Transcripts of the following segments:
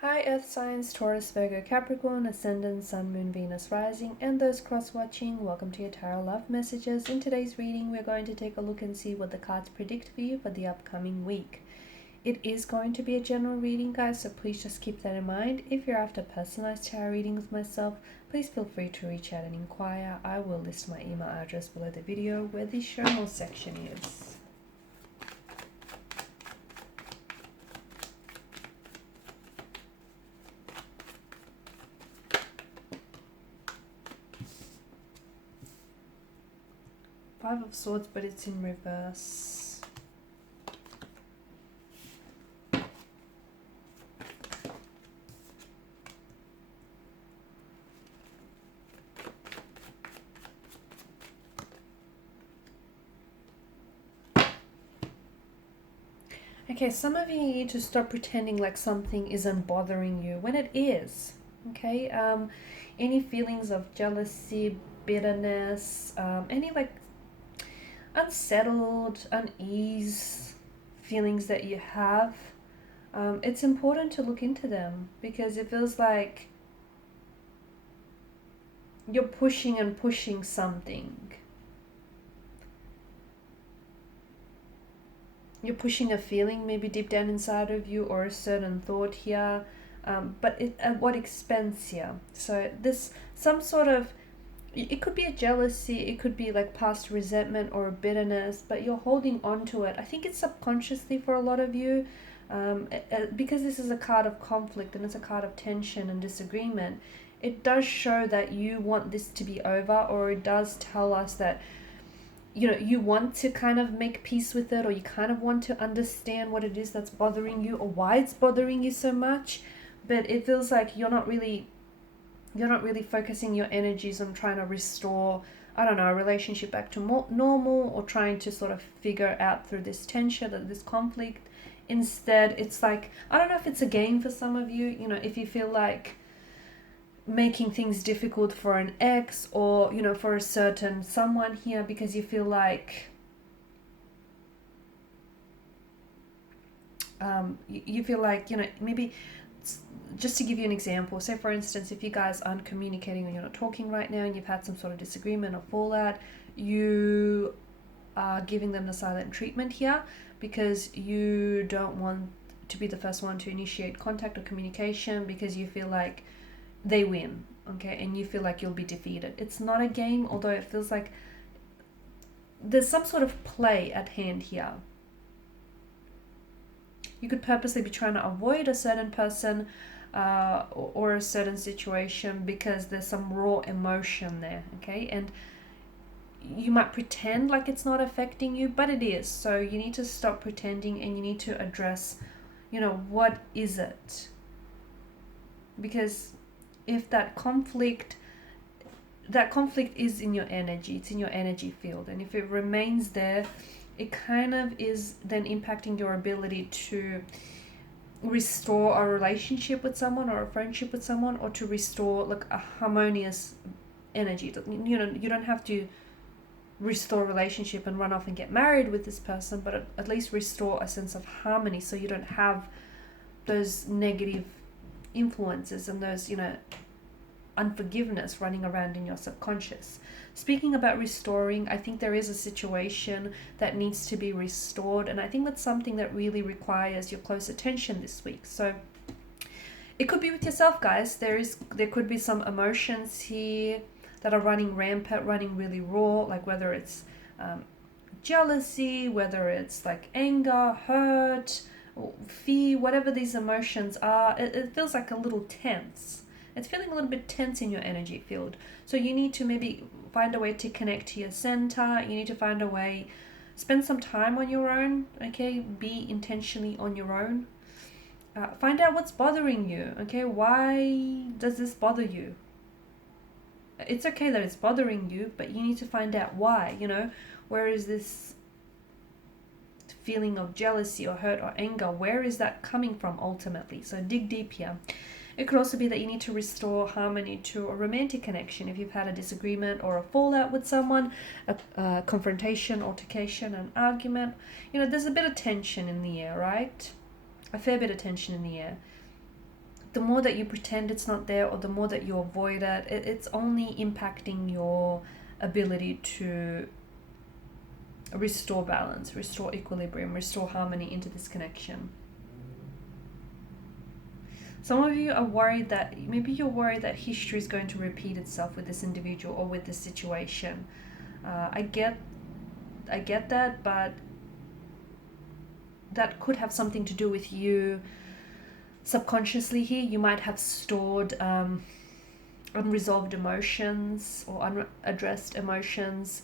Hi Earth Signs, Taurus, Virgo, Capricorn, Ascendant, Sun, Moon, Venus, Rising, and those cross-watching. Welcome to your Tarot Love Messages. In today's reading, we're going to take a look and see what the cards predict for you for the upcoming week. It is going to be a general reading, guys, so please just keep that in mind. If you're after personalized tarot readings with myself, please feel free to reach out and inquire. I will list my email address below the video where the show more section is. Five of Swords, but it's in reverse. Okay, some of you need to stop pretending like something isn't bothering you when it is. Okay, any feelings of jealousy, bitterness, any like unsettled, unease feelings that you have, it's important to look into them because it feels like you're pushing and pushing something. You're pushing a feeling maybe deep down inside of you or a certain thought here, but at what expense here? So this, some sort of, it could be a jealousy, it could be like past resentment or a bitterness, but you're holding on to it. I think it's subconsciously for a lot of you, because this is a card of conflict and it's a card of tension and disagreement. It does show that you want this to be over, or it does tell us that you want to kind of make peace with it, or you kind of want to understand what it is that's bothering you or why it's bothering you so much, but it feels like you're not really focusing your energies on trying to restore, I don't know, a relationship back to more normal, or trying to sort of figure out through this tension or this conflict. Instead, it's like, I don't know if it's a game for some of you, if you feel like making things difficult for an ex, or for a certain someone here, because you feel like you feel like maybe, just to give you an example, say for instance, if you guys aren't communicating or you're not talking right now and you've had some sort of disagreement or fallout, you are giving them the silent treatment here because you don't want to be the first one to initiate contact or communication, because you feel like they win, okay, and you feel like you'll be defeated. It's not a game, although it feels like there's some sort of play at hand here. You could purposely be trying to avoid a certain person or a certain situation because there's some raw emotion there, okay, and you might pretend like it's not affecting you, but it is. So you need to stop pretending and you need to address, what is it? Because if that conflict is in your energy, it's in your energy field, and if it remains there, it kind of is then impacting your ability to restore a relationship with someone or a friendship with someone, or to restore like a harmonious energy. You don't have to restore a relationship and run off and get married with this person, but at least restore a sense of harmony, so you don't have those negative influences and those unforgiveness running around in your subconscious. Speaking about restoring, I think there is a situation that needs to be restored, and I think that's something that really requires your close attention this week. So it could be with yourself, guys. There could be some emotions here that are running rampant, running really raw, like whether it's jealousy, whether it's like anger, hurt, fear, whatever these emotions are. It feels like a little tense. It's feeling a little bit tense in your energy field. So you need to maybe find a way to connect to your center. You need to find a way, spend some time on your own, okay? Be intentionally on your own. Find out what's bothering you, okay? Why does this bother you? It's okay that it's bothering you, but you need to find out why, where is this feeling of jealousy or hurt or anger, where is that coming from ultimately? So dig deep here. It could also be that you need to restore harmony to a romantic connection if you've had a disagreement or a fallout with someone, a confrontation, altercation, an argument. There's a bit of tension in the air, right? A fair bit of tension in the air. the more that you pretend it's not there, or the more that you avoid it, it's only impacting your ability to restore balance, restore equilibrium, restore harmony into this connection. Some of you are worried that, maybe you're worried that history is going to repeat itself with this individual or with this situation. I get that, but that could have something to do with you subconsciously here. You might have stored unresolved emotions or unaddressed emotions,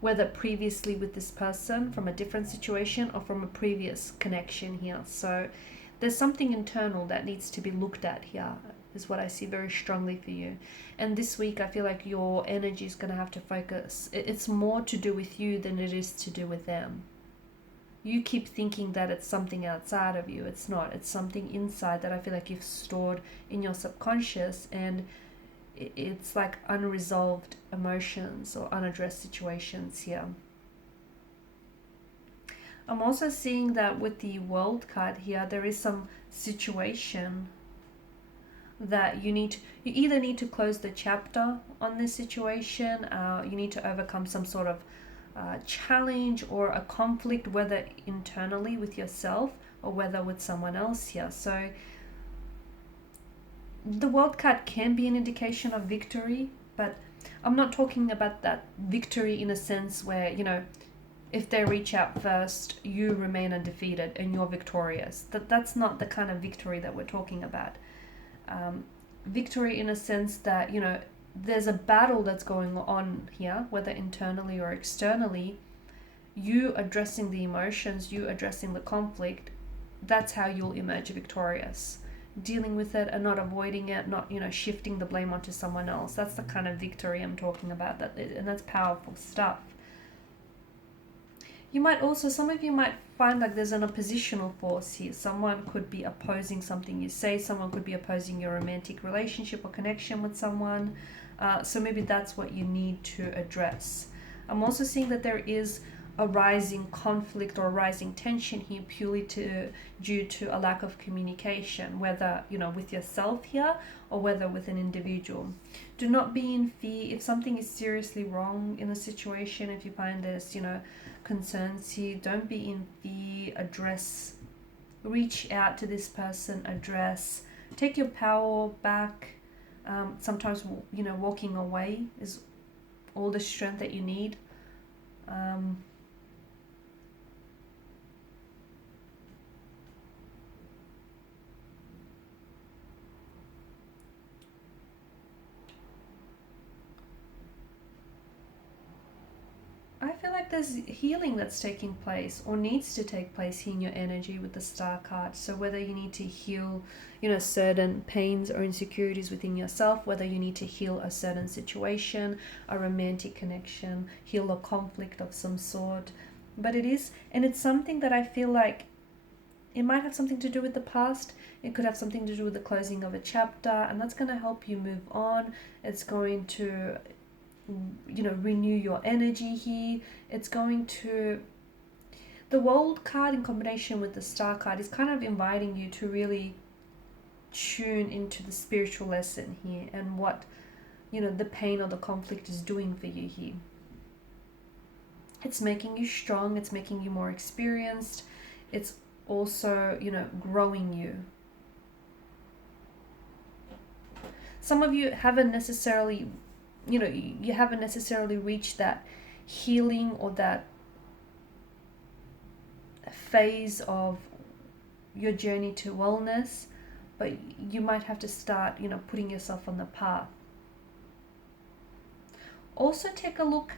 whether previously with this person from a different situation or from a previous connection here. So there's something internal that needs to be looked at here, is what I see very strongly for you. And this week I feel like your energy is going to have to focus. It's more to do with you than it is to do with them. You keep thinking that it's something outside of you. It's not. It's something inside that I feel like you've stored in your subconscious, and it's like unresolved emotions or unaddressed situations here. I'm also seeing that with the World card here, there is some situation that you either need to close the chapter on this situation, you need to overcome some sort of challenge or a conflict, whether internally with yourself or whether with someone else here. So the World card can be an indication of victory, but I'm not talking about that victory in a sense where, if they reach out first, you remain undefeated and you're victorious. That's not the kind of victory that we're talking about. Victory in a sense that, there's a battle that's going on here, whether internally or externally. You addressing the emotions, you addressing the conflict, that's how you'll emerge victorious. Dealing with it and not avoiding it, not shifting the blame onto someone else. That's the kind of victory I'm talking about, and that's powerful stuff. You might also, some of you might find like there's an oppositional force here. Someone could be opposing something you say. Someone could be opposing your romantic relationship or connection with someone. So maybe that's what you need to address. I'm also seeing that there is a rising conflict or a rising tension here purely due to a lack of communication, whether with yourself here or whether with an individual. Do not be in fear if something is seriously wrong in a situation. If you find there's concerns here, don't be in fear. Address, reach out to this person, address, take your power back. Sometimes walking away is all the strength that you need. I feel like there's healing that's taking place or needs to take place in your energy with the Star card. So whether you need to heal, certain pains or insecurities within yourself, whether you need to heal a certain situation, a romantic connection, heal a conflict of some sort. But it's something that I feel like it might have something to do with the past. It could have something to do with the closing of a chapter, and that's going to help you move on. It's going to renew your energy here. It's going to, the World card in combination with the Star card is kind of inviting you to really tune into the spiritual lesson here and what the pain or the conflict is doing for you here. It's making you strong, it's making you more experienced, it's also growing you. Some of you haven't necessarily you haven't necessarily reached that healing or that phase of your journey to wellness, but you might have to start putting yourself on the path. Also take a look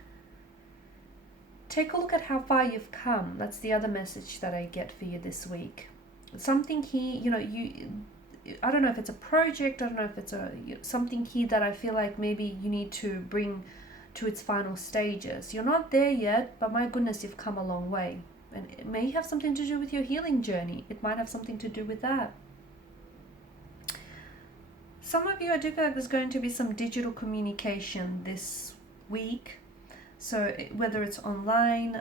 at how far you've come. That's the other message that I get for you this week. Something here, I don't know if it's a project, I don't know if it's something here that I feel like maybe you need to bring to its final stages. You're not there yet, but my goodness, you've come a long way. And it may have something to do with your healing journey. It might have something to do with that. Some of you, I do feel like there's going to be some digital communication this week. So whether it's online,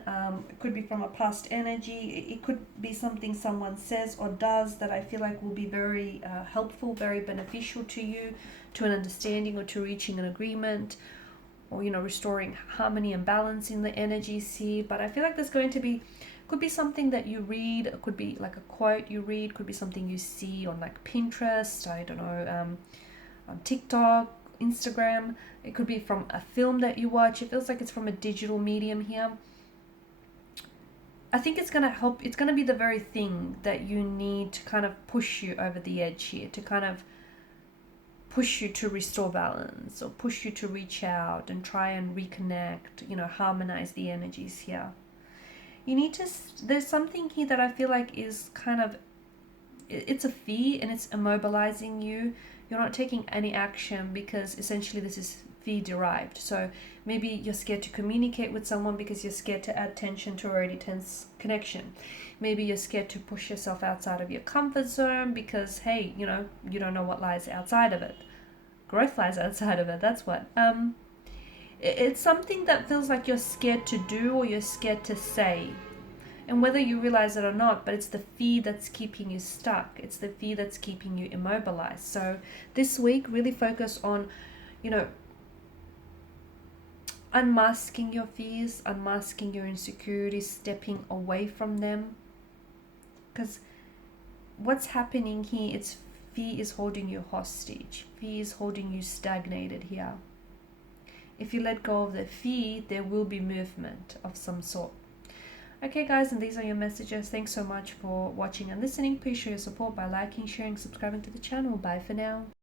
it could be from a past energy, it could be something someone says or does that I feel like will be very helpful, very beneficial to you, to an understanding or to reaching an agreement, or restoring harmony and balance in the energies here. But I feel like there's going to be, could be something that you read, it could be like a quote you read, could be something you see on like Pinterest, I don't know, on TikTok, Instagram. It could be from a film that you watch. It feels like it's from a digital medium here. I think it's going to help. It's going to be the very thing that you need to kind of push you over the edge here, to kind of push you to restore balance, or push you to reach out and try and reconnect, harmonize the energies here. You need to, there's something here that I feel like is kind of, it's a fear and it's immobilizing you. You're not taking any action because essentially this is fear derived. So maybe you're scared to communicate with someone because you're scared to add tension to already tense connection. Maybe you're scared to push yourself outside of your comfort zone because, hey, you don't know what lies outside of it. Growth lies outside of it, that's what. It's something that feels like you're scared to do or you're scared to say. And whether you realize it or not, but it's the fear that's keeping you stuck. It's the fear that's keeping you immobilized. So this week, really focus on, unmasking your fears, unmasking your insecurities, stepping away from them. Because what's happening here, it's fear is holding you hostage. Fear is holding you stagnated here. If you let go of the fear, there will be movement of some sort. Okay guys, and these are your messages. Thanks so much for watching and listening. Please show your support by liking, sharing, subscribing to the channel. Bye for now.